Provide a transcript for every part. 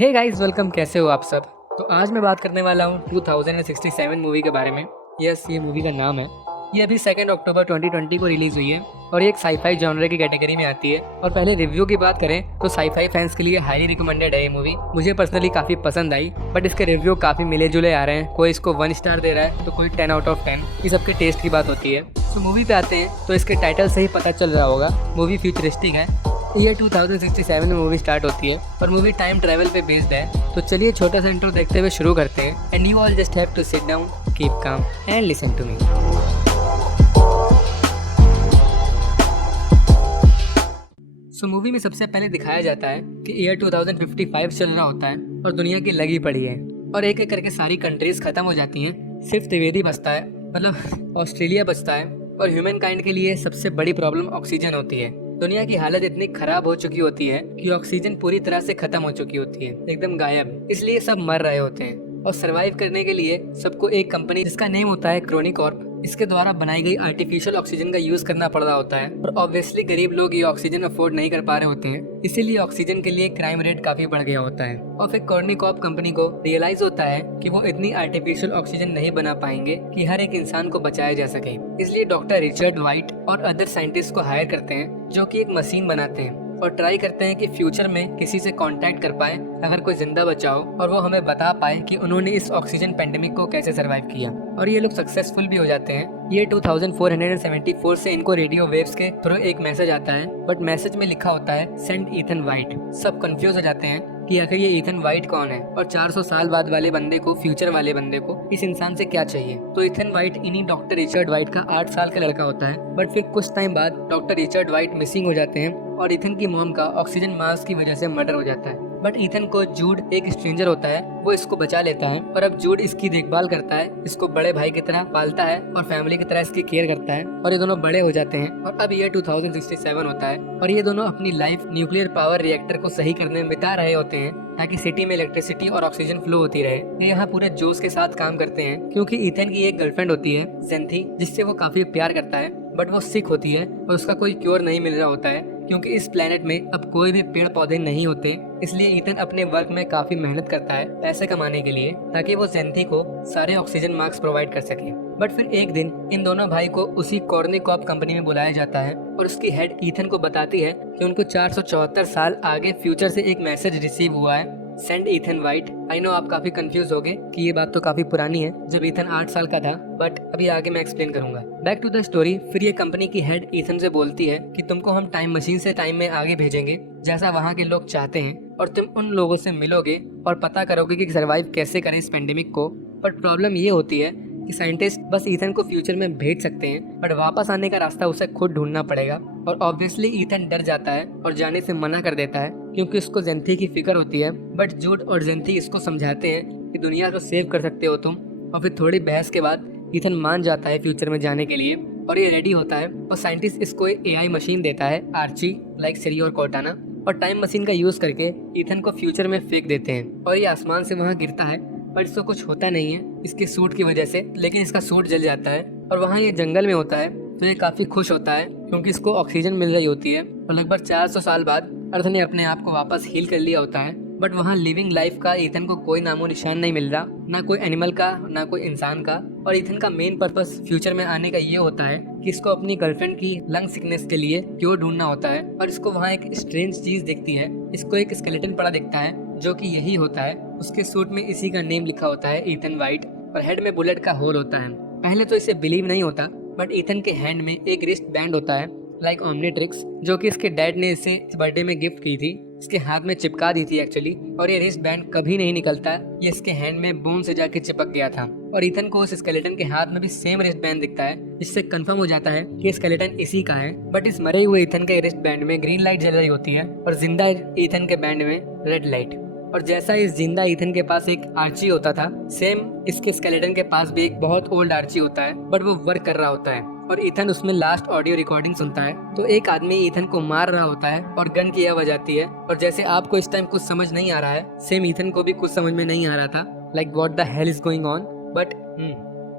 Hey guys, welcome. कैसे हो आप सब? तो आज मैं बात करने वाला हूँ 2067 मूवी के बारे में। यस, ये मूवी का नाम है। ये अभी 2 अक्टूबर 2020 को रिलीज हुई है और ये एक साईफाई जॉनर की कैटेगरी में आती है। और पहले रिव्यू की बात करें तो साईफाई फैंस के लिए हाईली रिकमेंडेड है ये मूवी। मुझे पर्सनली काफ़ी पसंद आई, बट इसके रिव्यू काफ़ी मिले जुले आ रहे हैं। कोई इसको 1 स्टार दे रहा है तो कोई 10 आउट ऑफ 10। ये सबके टेस्ट की बात होती है। तो मूवी पे आते हैं तो इसके टाइटल से ही पता चल रहा होगा मूवी फ्यूचरिस्टिक है। ईयर 2067 में मूवी स्टार्ट होती है और मूवी टाइम ट्रैवल पे बेस्ड है। तो चलिए छोटा सा इंट्रो देखते हुए शुरू करते हैं। And you all just have to sit down, keep calm and listen to me. So movie में सबसे पहले दिखाया जाता है कि ईयर 2055 चल रहा होता है और दुनिया की लगी पड़ी है और एक एक करके सारी कंट्रीज खत्म हो जाती हैं। सिर्फ त्रिवेदी बचता है, मतलब ऑस्ट्रेलिया बचता है। और ह्यूमन काइंड के लिए सबसे बड़ी प्रॉब्लम ऑक्सीजन होती है। दुनिया की हालत इतनी खराब हो चुकी होती है कि ऑक्सीजन पूरी तरह से खत्म हो चुकी होती है, एकदम गायब। इसलिए सब मर रहे होते हैं और सरवाइव करने के लिए सबको एक कंपनी जिसका नेम होता है क्रोनिकॉर्प, इसके द्वारा बनाई गई आर्टिफिशियल ऑक्सीजन का यूज करना पड़ रहा होता है। और ऑब्वियसली गरीब लोग ये ऑक्सीजन अफोर्ड नहीं कर पा रहे होते हैं, इसीलिए ऑक्सीजन के लिए क्राइम रेट काफी बढ़ गया होता है। और फिर क्रोनिकॉर्प कंपनी को रियलाइज होता है कि वो इतनी आर्टिफिशियल ऑक्सीजन नहीं बना पाएंगे कि हर एक इंसान को बचाया जा सके। इसलिए डॉक्टर रिचर्ड वाइट और अदर साइंटिस्ट को हायर करते हैं जो कि एक मशीन बनाते हैं और ट्राई करते हैं कि फ्यूचर में किसी से कांटेक्ट कर पाए अगर कोई जिंदा बचा हो और वो हमें बता पाए कि उन्होंने इस ऑक्सीजन पेंडेमिक को कैसे सरवाइव किया। और ये लोग सक्सेसफुल भी हो जाते हैं। ये 2474 से इनको रेडियो वेव्स के थ्रू एक मैसेज आता है, बट मैसेज में लिखा होता है सेंड ईथन वाइट। सब कंफ्यूज हो जाते हैं कि आखिर ये ईथन वाइट कौन है और 400 साल बाद वाले बंदे को, फ्यूचर वाले बंदे को इस इंसान से क्या चाहिए। तो ईथन वाइट इन्हीं डॉक्टर रिचर्ड वाइट का 8 साल का लड़का होता है। बट फिर कुछ टाइम बाद डॉक्टर रिचर्ड वाइट मिसिंग हो जाते हैं और ईथन की मॉम का ऑक्सीजन मास्क की वजह से मर्डर हो जाता है। बट ईथन को जूड, एक स्ट्रेंजर होता है, वो इसको बचा लेता है और अब जूड इसकी देखभाल करता है, इसको बड़े भाई की तरह पालता है और फैमिली की तरह इसकी केयर करता है। और ये दोनों बड़े हो जाते हैं और अब ईयर 2067 होता है और ये दोनों अपनी लाइफ न्यूक्लियर पावर रिएक्टर को सही करने में बिता रहे होते हैं ताकि सिटी में इलेक्ट्रिसिटी और ऑक्सीजन फ्लो होती रहे। ये यहाँ पूरे जोश के साथ काम करते हैं क्योंकि ईथन की एक गर्लफ्रेंड होती है जेंथी, जिससे वो काफी प्यार करता है। बट वो सिक होती है और उसका कोई क्योर नहीं मिल रहा होता है क्योंकि इस प्लेनेट में अब कोई भी पेड़ पौधे नहीं होते। इसलिए ईथन अपने वर्क में काफी मेहनत करता है पैसे कमाने के लिए ताकि वो जेंथी को सारे ऑक्सीजन मास्क प्रोवाइड कर सके। बट फिर एक दिन इन दोनों भाई को उसी कॉर्निकॉर्प कंपनी में बुलाया जाता है और उसकी हेड ईथन को बताती है कि उनको 474 साल आगे फ्यूचर से एक मैसेज रिसीव हुआ है, send Ethan white. I know आप काफी कंफ्यूज हो गए कि ये बात तो काफी पुरानी है, जब ईथन 8 साल का था, बट अभी आगे मैं एक्सप्लेन करूंगा। Back to the story. फिर ये कंपनी की हेड ईथन से बोलती है कि तुमको हम टाइम मशीन से टाइम में आगे भेजेंगे जैसा वहाँ के लोग चाहते हैं और तुम उन लोगों से मिलोगे और पता करोगे कि सर्वाइव कैसे करें इस पेंडेमिक को। बट प्रॉब्लम ये होती है कि साइंटिस्ट बस ईथन को फ्यूचर में भेज सकते हैं, बट वापस आने का रास्ता उसे खुद ढूंढना पड़ेगा। और ऑब्वियसली ईथन डर जाता है और जाने से मना कर देता है क्योंकि उसको जेंथी की फिक्र होती है। बट जूड और जेंथी इसको समझाते हैं कि दुनिया को सेव कर सकते हो तुम। और फिर थोड़ी बहस के बाद ईथन मान जाता है फ्यूचर में जाने के लिए और ये रेडी होता है। और साइंटिस्ट इसको एक AI मशीन देता है, आर्ची, लाइक सिरी और कोर्टाना। और टाइम मशीन का यूज करके ईथन को फ्यूचर में फेंक देते हैं और ये आसमान से वहाँ गिरता है, बट इसको कुछ होता नहीं है इसके सूट की वजह से, लेकिन इसका सूट जल जाता है। और वहाँ ये जंगल में होता है तो ये काफी खुश होता है क्योंकि इसको ऑक्सीजन मिल रही होती है। और लगभग 400 साल बाद अर्थ ने अपने आप को वापस हील कर लिया होता है। बट वहाँ लिविंग लाइफ का ईथन को कोई नामो निशान नहीं मिल रहा, ना कोई एनिमल का, ना कोई इंसान का। और ईथन का मेन पर्पस फ्यूचर में आने का ये होता है कि इसको अपनी गर्लफ्रेंड की लंग सिकनेस के लिए क्योर ढूंढना होता है। और इसको वहाँ एक स्ट्रेंज चीज दिखती है, इसको एक स्केलेटन पड़ा दिखता है जो कि यही होता है। उसके सूट में इसी का नेम लिखा होता है, ईथन वाइट, और हेड में बुलेट का होल होता है। पहले तो इसे बिलीव नहीं होता, बट ईथन के हैंड में एक रिस्ट बैंड होता है, लाइक ओमनीट्रिक्स, जो कि इसके डैड ने इसे बर्थडे में गिफ्ट की थी, इसके हाथ में चिपका दी थी एक्चुअली। और ये रिस्ट बैंड कभी नहीं निकलता, ये इसके हैंड में बोन से जाके चिपक गया था। और ईथन को उस स्केलेटन के हाथ में भी सेम रिस्ट बैंड दिखता है, जिससे कंफर्म हो जाता है कि स्केलेटन इसी का है। बट इस मरे हुए ईथन के रिस्ट बैंड में ग्रीन लाइट जल रही होती है और जिंदा ईथन के बैंड में रेड लाइट। और जैसा इस जिंदा ईथन के पास एक आर्ची होता था, सेम इसके स्केलेटन के पास भी एक बहुत ओल्ड आर्ची होता है, बट वो वर्क कर रहा होता है। और ईथन उसमें लास्ट ऑडियो रिकॉर्डिंग सुनता है तो एक आदमी ईथन को मार रहा होता है और गन की आवाज आती है। और जैसे आपको इस टाइम कुछ समझ नहीं आ रहा है, सेम ईथन को भी कुछ समझ में नहीं आ रहा था, like what the hell is going on. But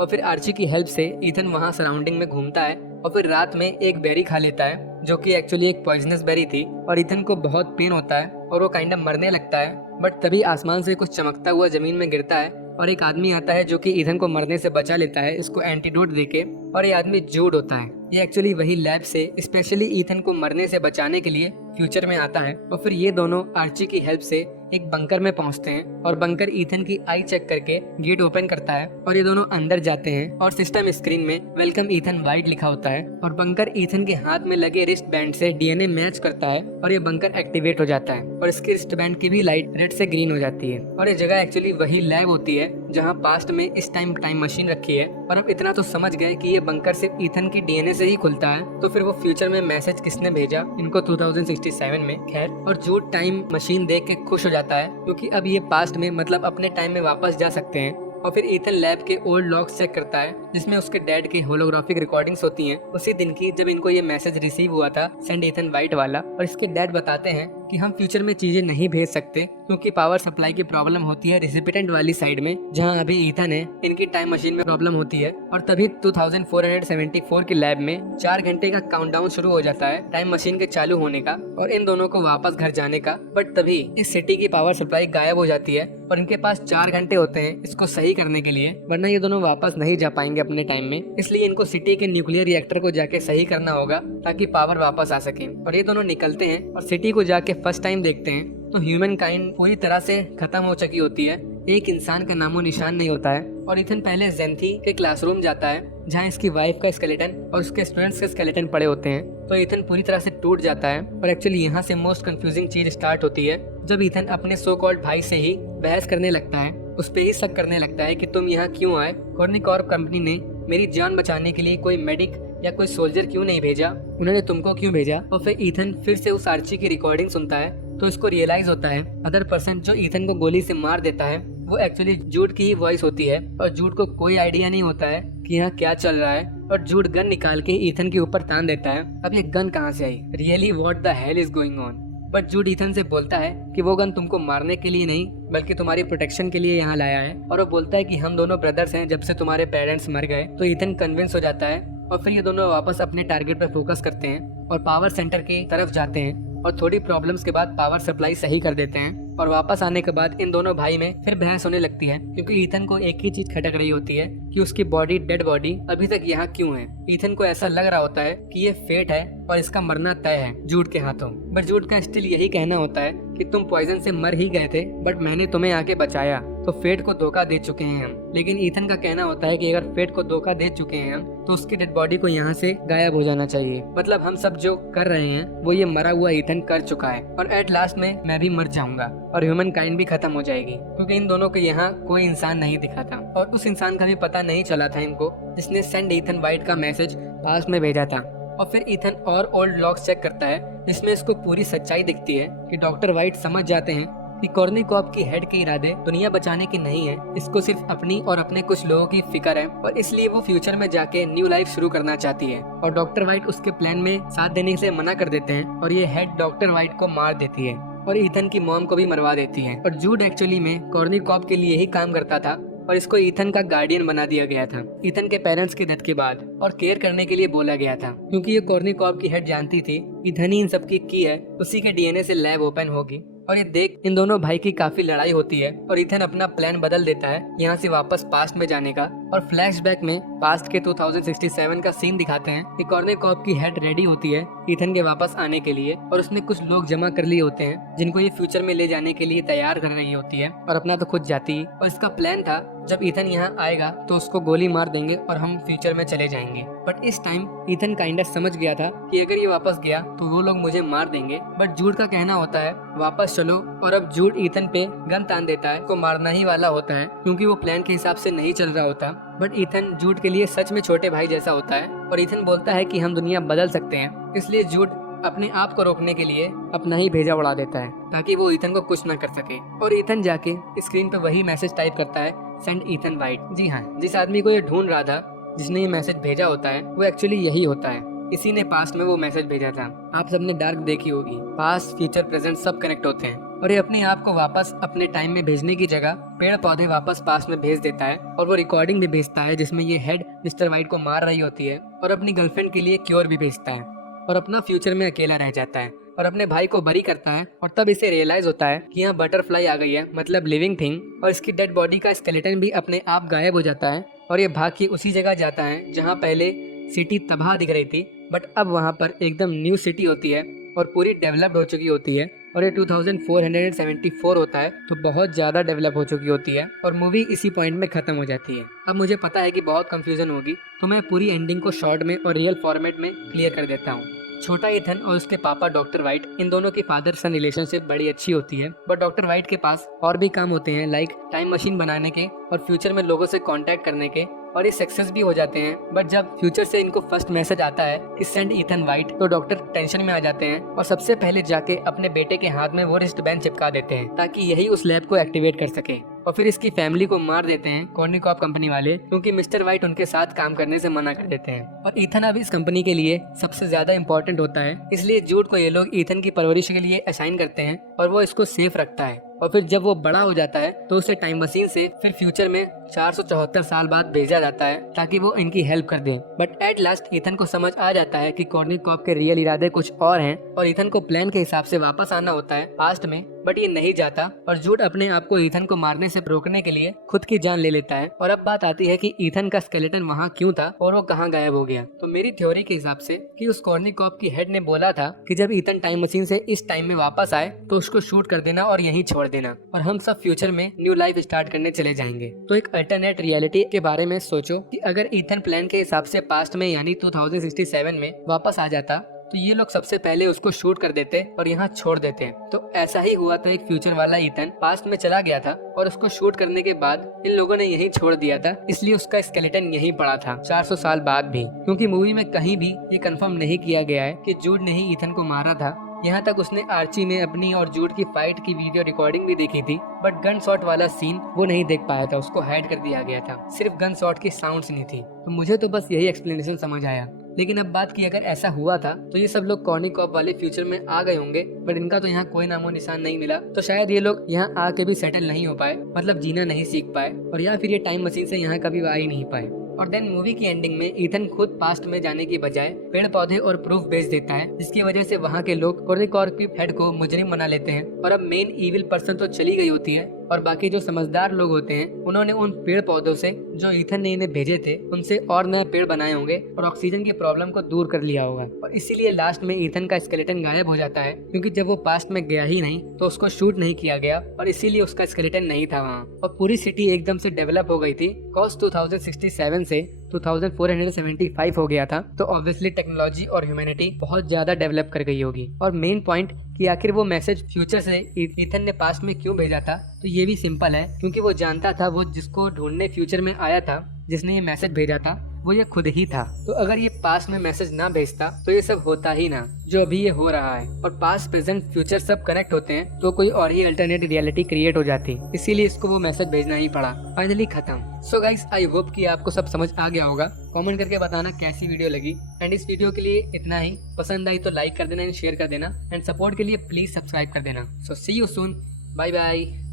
और फिर आर्ची की हेल्प से ईथन वहाँ सराउंडिंग में घूमता है और फिर रात में एक बेरी खा लेता है जो कि एक्चुअली एक पॉइजनस बेरी थी। और ईथन को बहुत पेन होता है और वो काइंड ऑफ मरने लगता है। बट तभी आसमान से कुछ चमकता हुआ जमीन में गिरता है और एक आदमी आता है जो कि ईथन को मरने से बचा लेता है इसको एंटीडोट देके। और ये आदमी जूड होता है। ये एक्चुअली वही लैब से स्पेशली ईथन को मरने से बचाने के लिए फ्यूचर में आता है। और फिर ये दोनों आर्ची की हेल्प से एक बंकर में पहुंचते हैं और बंकर ईथन की आई चेक करके गेट ओपन करता है और ये दोनों अंदर जाते हैं और सिस्टम स्क्रीन में वेलकम ईथन वाइट लिखा होता है और बंकर ईथन के हाथ में लगे रिस्ट बैंड से डीएनए मैच करता है और ये बंकर एक्टिवेट हो जाता है और इसकी रिस्ट बैंड की भी लाइट रेड से ग्रीन हो जाती है। और ये जगह एक्चुअली वही लैब होती है जहाँ पास्ट में इस टाइम मशीन रखी है। और अब इतना तो समझ गए कि ये बंकर सिर्फ ईथन की डीएनए से ही खुलता है, तो फिर वो फ्यूचर में मैसेज किसने भेजा इनको 2067 में। खैर, और जूड टाइम मशीन देख के खुश हो जाता है क्योंकि अब ये पास्ट में मतलब अपने टाइम में वापस जा सकते हैं। और फिर ईथन लैब के ओल्ड लॉग्स चेक करता है जिसमें उसके डैड की होलोग्राफिक रिकॉर्डिंग्स होती हैं उसी दिन की जब इनको ये मैसेज रिसीव हुआ था सेंड ईथन वाइट वाला। और इसके डैड बताते हैं कि हम फ्यूचर में चीजें नहीं भेज सकते क्योंकि पावर सप्लाई की प्रॉब्लम होती है रिसिपिटेंट वाली साइड में जहां अभी ईथन है। इनकी टाइम मशीन में प्रॉब्लम होती है और तभी 2474 की लैब में 4 घंटे का काउंटडाउन शुरू हो जाता है टाइम मशीन के चालू होने का और इन दोनों को वापस घर जाने का। बट तभी इस सिटी की पावर सप्लाई गायब हो जाती है और इनके पास 4 घंटे होते हैं इसको सही करने के लिए, वरना ये दोनों वापस नहीं जा पाएंगे अपने टाइम में। इसलिए इनको सिटी के न्यूक्लियर रिएक्टर को जाके सही करना होगा ताकि पावर वापस आ सके। और ये दोनों निकलते हैं और सिटी को जाके फर्स्ट टाइम देखते हैं तो ह्यूमन काइंड पूरी तरह से खत्म हो चुकी होती है। एक इंसान का नामो निशान नहीं होता है। और ईथन पहले जेंथी के क्लासरूम जाता है जहाँ इसकी वाइफ का स्केलेटन और उसके स्टूडेंट्स के स्केलेटन पड़े होते हैं। तो ईथन पूरी तरह से टूट जाता है और एक्चुअली यहाँ से मोस्ट कंफ्यूजिंग चीज स्टार्ट होती है जब ईथन अपने सो कॉल्ड भाई से ही बहस करने लगता है, उस पे ही शक करने लगता है कि तुम यहाँ क्यों आए, कॉर्निकॉर्प कंपनी ने मेरी जान बचाने के लिए कोई मेडिक या कोई सोल्जर क्यों नहीं भेजा, उन्होंने तुमको क्यों भेजा। और फिर ईथन फिर से उस आर्ची की रिकॉर्डिंग सुनता है तो इसको रियलाइज होता है अदर पर्सन जो ईथन को गोली से मार देता है वो एक्चुअली जूड की ही वॉइस होती है और जूड को कोई आइडिया नहीं होता है कि यहाँ क्या चल रहा है। और जूड गन निकाल के ईथन के ऊपर तान देता है। अब ये गन कहाँ से आई, really what the hell is going on. But Jude Ethan से बोलता है कि वो गन तुमको मारने के लिए नहीं बल्कि तुम्हारी प्रोटेक्शन के लिए यहाँ लाया है। और वो बोलता है कि हम दोनों ब्रदर्स हैं जब से तुम्हारे पेरेंट्स मर गए। तो ईथन कन्विंस हो जाता है और फिर ये दोनों वापस अपने टारगेट पर फोकस करते हैं और पावर सेंटर की तरफ जाते हैं और थोड़ी प्रॉब्लम्स के बाद पावर सप्लाई सही कर देते हैं। और वापस आने के बाद इन दोनों भाई में फिर बहस होने लगती है क्योंकि ईथन को एक ही चीज खटक रही होती है कि उसकी बॉडी, डेड बॉडी अभी तक यहाँ क्यों है। ईथन को ऐसा लग रहा होता है कि ये फेट है और इसका मरना तय है जूड के हाथों। बट जूड का स्टिल यही कहना होता है कि तुम पॉइजन से मर ही गए थे बट मैंने तुम्हें आके बचाया, तो फेट को धोखा दे चुके हैं हम। लेकिन ईथन का कहना होता है कि अगर फेट को धोखा दे चुके हैं हम तो उसकी डेड बॉडी को यहाँ से गायब हो जाना चाहिए। मतलब हम सब जो कर रहे हैं वो ये मरा हुआ ईथन कर चुका है और एट लास्ट में मैं भी मर जाऊंगा और ह्यूमन काइंड भी खत्म हो जाएगी क्योंकि इन दोनों को यहाँ कोई इंसान नहीं दिखा था और उस इंसान का भी पता नहीं चला था इनको जिसने सेंड ईथन वाइट का मैसेज पास में भेजा था। और फिर ईथन और ओल्ड लॉग्स चेक करता है जिसमें इसको पूरी सच्चाई दिखती है कि डॉक्टर वाइट समझ जाते हैं कि कॉर्निकॉर्प की हेड के इरादे दुनिया बचाने की नहीं है, इसको सिर्फ अपनी और अपने कुछ लोगों की फिक्र है और इसलिए वो फ्यूचर में जाके न्यू लाइफ शुरू करना चाहती है। और डॉक्टर वाइट उसके प्लान में साथ देने से मना कर देते हैं और ये हेड डॉक्टर वाइट को मार देती है और ईथन की मॉम को भी मरवा देती है। और जूड एक्चुअली में कॉर्निकॉर्प के लिए ही काम करता था और इसको ईथन का गार्डियन बना दिया गया था ईथन के पेरेंट्स की डेथ के बाद और केयर करने के लिए बोला गया था क्योंकि ये कॉर्निकॉर्प की हेड जानती थी ईथन ही इन सबकी की है, उसी के डीएनए से लैब ओपन होगी। और ये देख इन दोनों भाई की काफी लड़ाई होती है और ईथन अपना प्लान बदल देता है यहाँ से वापस पास्ट में जाने का। और फ्लैशबैक में पास्ट के 2067 का सीन दिखाते हैं कि कॉर्निकॉर्प की हेड रेडी होती है ईथन के वापस आने के लिए और उसने कुछ लोग जमा कर लिए होते हैं जिनको ये फ्यूचर में ले जाने के लिए तैयार कर रही होती है और अपना तो खुद जाती है। और इसका प्लान था जब ईथन यहाँ आएगा तो उसको गोली मार देंगे और हम फ्यूचर में चले जाएंगे। बट इस टाइम ईथन काइंडा समझ गया था कि अगर ये वापस गया तो वो लोग मुझे मार देंगे। बट जूड का कहना होता है वापस चलो और अब जूड ईथन पे गन तान देता है, को मारना ही वाला होता है क्योंकि वो प्लान के हिसाब से नहीं चल रहा होता। बट ईथन जूड के लिए सच में छोटे भाई जैसा होता है और ईथन बोलता है कि हम दुनिया बदल सकते हैं, इसलिए जूड अपने आप को रोकने के लिए अपना ही भेजा उड़ा देता है ताकि वो ईथन को कुछ न कर सके। और ईथन जाके स्क्रीन पे वही मैसेज टाइप करता है, सेंड ईथन वाइट। जी हाँ, जिस आदमी को ये ढूंढ रहा था, जिसने ये मैसेज भेजा होता है, वो एक्चुअली यही होता है। इसी ने पास्ट में वो मैसेज भेजा था। आप सबने डार्क देखी होगी, पास्ट फ्यूचर प्रेजेंट सब कनेक्ट होते हैं और ये अपने आप को वापस अपने टाइम में भेजने की जगह पेड़ पौधे वापस पास्ट में भेज देता है और वो रिकॉर्डिंग भी भेजता है जिसमें ये हेड मिस्टर वाइट को मार रही होती है और अपनी गर्लफ्रेंड के लिए क्योर भी भेजता है और अपना फ्यूचर में अकेला रह जाता है। और अपने भाई को बरी करता है और तब इसे रियलाइज होता है कि यहाँ बटरफ्लाई आ गई है, मतलब लिविंग थिंग, और इसकी डेड बॉडी का स्केलेटन भी अपने आप गायब हो जाता है और ये भाग के उसी जगह जाता है जहाँ पहले सिटी तबाह दिख रही थी, बट अब वहाँ पर एकदम न्यू सिटी होती है और पूरी डेवलप्ड हो चुकी होती है और ये 2474 होता है, तो बहुत ज़्यादा डेवलप हो चुकी होती है और मूवी इसी पॉइंट में ख़त्म हो जाती है। अब मुझे पता है कि बहुत कंफ्यूजन होगी, तो मैं पूरी एंडिंग को शॉर्ट में और रियल फॉर्मेट में क्लियर कर देता हूँ। छोटा इथन और उसके पापा डॉक्टर वाइट, इन दोनों की फादर सन रिलेशनशिप बड़ी अच्छी होती है, बट डॉक्टर वाइट के पास और भी काम होते हैं, लाइक टाइम मशीन बनाने के और फ्यूचर में लोगों से कांटेक्ट करने के, और ये सक्सेस भी हो जाते हैं। बट जब फ्यूचर से इनको फर्स्ट मैसेज आता है कि सेंड इथन वाइट, तो डॉक्टर टेंशन में आ जाते हैं और सबसे पहले जाके अपने बेटे के हाथ में वो रिस्ट बैंड चिपका देते हैं ताकि यही उस लैब को एक्टिवेट कर सके, और फिर इसकी फैमिली को मार देते हैं कॉर्निकॉप कंपनी वाले, क्योंकि मिस्टर वाइट उनके साथ काम करने से मना कर देते हैं। और इथन अब इस कंपनी के लिए सबसे ज्यादा इम्पोर्टेंट होता है, इसलिए जूड को ये लोग इथन की परवरिश के लिए असाइन करते हैं और वो इसको सेफ रखता है। और फिर जब वो बड़ा हो जाता है तो उसे टाइम मशीन से फिर फ्यूचर में 474 साल बाद भेजा जाता है ताकि वो इनकी हेल्प कर दे। बट एट लास्ट इथन को समझ आ जाता है कि कॉर्निकॉप के रियल इरादे कुछ और हैं और इथन को प्लान के हिसाब से वापस आना होता है पास्ट में, बट ये नहीं जाता और जूड अपने आप को इथन को मारने से रोकने के लिए खुद की जान ले लेता है। और अब बात आती है कि इथन का स्केलेटन वहाँ क्यों था और वो कहाँ गायब हो गया। तो मेरी थ्योरी के हिसाब से कि उस कॉर्निकॉप की हेड ने बोला था कि जब इथन टाइम मशीन से इस टाइम में वापस आए तो उसको शूट कर देना और यहीं छोड़ देना और हम सब फ्यूचर में न्यू लाइफ स्टार्ट करने चले जाएंगे। तो एक अल्टरनेट रियलिटी के बारे में सोचो कि अगर इथन प्लान के हिसाब से पास्ट में यानी 2067 में वापस आ जाता तो ये लोग सबसे पहले उसको शूट कर देते और यहाँ छोड़ देते। तो ऐसा ही हुआ था, एक फ्यूचर वाला इथन पास्ट में चला गया था और उसको शूट करने के बाद इन लोगों ने यहीं छोड़ दिया था, इसलिए उसका स्केलेटन यहीं पड़ा था 400 साल बाद भी, क्योंकि मूवी में कहीं भी ये कंफर्म नहीं किया गया है कि जूड ने ही इथन को मारा था। यहाँ तक उसने आर्ची में अपनी और जूड की फाइट की वीडियो रिकॉर्डिंग भी देखी थी, बट गन शॉट वाला सीन वो नहीं देख पाया था, उसको हाइड कर दिया गया था, सिर्फ गन शॉट की साउंड सुनी थी। तो मुझे तो बस यही एक्सप्लेनेशन समझ आया। लेकिन अब बात की अगर ऐसा हुआ था तो ये सब लोग कॉर्निकॉप वाले फ्यूचर में आ गए होंगे, बट इनका तो यहाँ कोई नामो निशान नहीं मिला, तो शायद ये लोग यहाँ आके भी सेटल नहीं हो पाए, मतलब जीना नहीं सीख पाए, और या फिर ये टाइम मशीन से यहाँ कभी आ ही नहीं पाए। और देन मूवी की एंडिंग में इथन खुद पास्ट में जाने की बजाय पेड़ पौधे और प्रूफ बेच देता है, जिसकी वजह से वहाँ के लोग कॉर्निकॉप की हेड को मुजरिम बना लेते हैं। और अब मेन इविल पर्सन तो चली गई होती है और बाकी जो समझदार लोग होते हैं उन्होंने उन पेड़ पौधों से जो इथन ने इन्हें भेजे थे उनसे और नए पेड़ बनाए होंगे और ऑक्सीजन की प्रॉब्लम को दूर कर लिया होगा, और इसीलिए लास्ट में इथन का स्केलेटन गायब हो जाता है, क्योंकि जब वो पास्ट में गया ही नहीं तो उसको शूट नहीं किया गया और इसीलिए उसका स्केलेटन नहीं था वहाँ। और पूरी सिटी एकदम से डेवलप हो गई थी, कॉस्ट 2067 से 2475 हो गया था, तो ऑब्वियसली टेक्नोलॉजी और ह्यूमैनिटी बहुत ज्यादा डेवलप कर गई होगी। और मेन पॉइंट कि आखिर वो मैसेज फ्यूचर से इथन ने पास्ट में क्यों भेजा था, तो ये भी सिंपल है, क्योंकि वो जानता था वो जिसको ढूंढने फ्यूचर में आया था, जिसने ये मैसेज भेजा था, वो ये खुद ही था। तो अगर ये पास्ट में मैसेज ना भेजता तो ये सब होता ही ना जो अभी ये हो रहा है, और पास्ट प्रेजेंट फ्यूचर सब कनेक्ट होते हैं तो कोई और ही अल्टरनेट रियलिटी क्रिएट हो जाती, इसीलिए इसको वो मैसेज भेजना ही पड़ा। फाइनली खत्म। सो गाइस, आई होप कि आपको सब समझ आ गया होगा। कमेंट करके बताना कैसी वीडियो लगी, एंड इस वीडियो के लिए इतना ही। पसंद आई तो लाइक कर देना एंड शेयर कर देना, एंड सपोर्ट के लिए प्लीज सब्सक्राइब कर देना। सो सी यू सून, बाय बाय।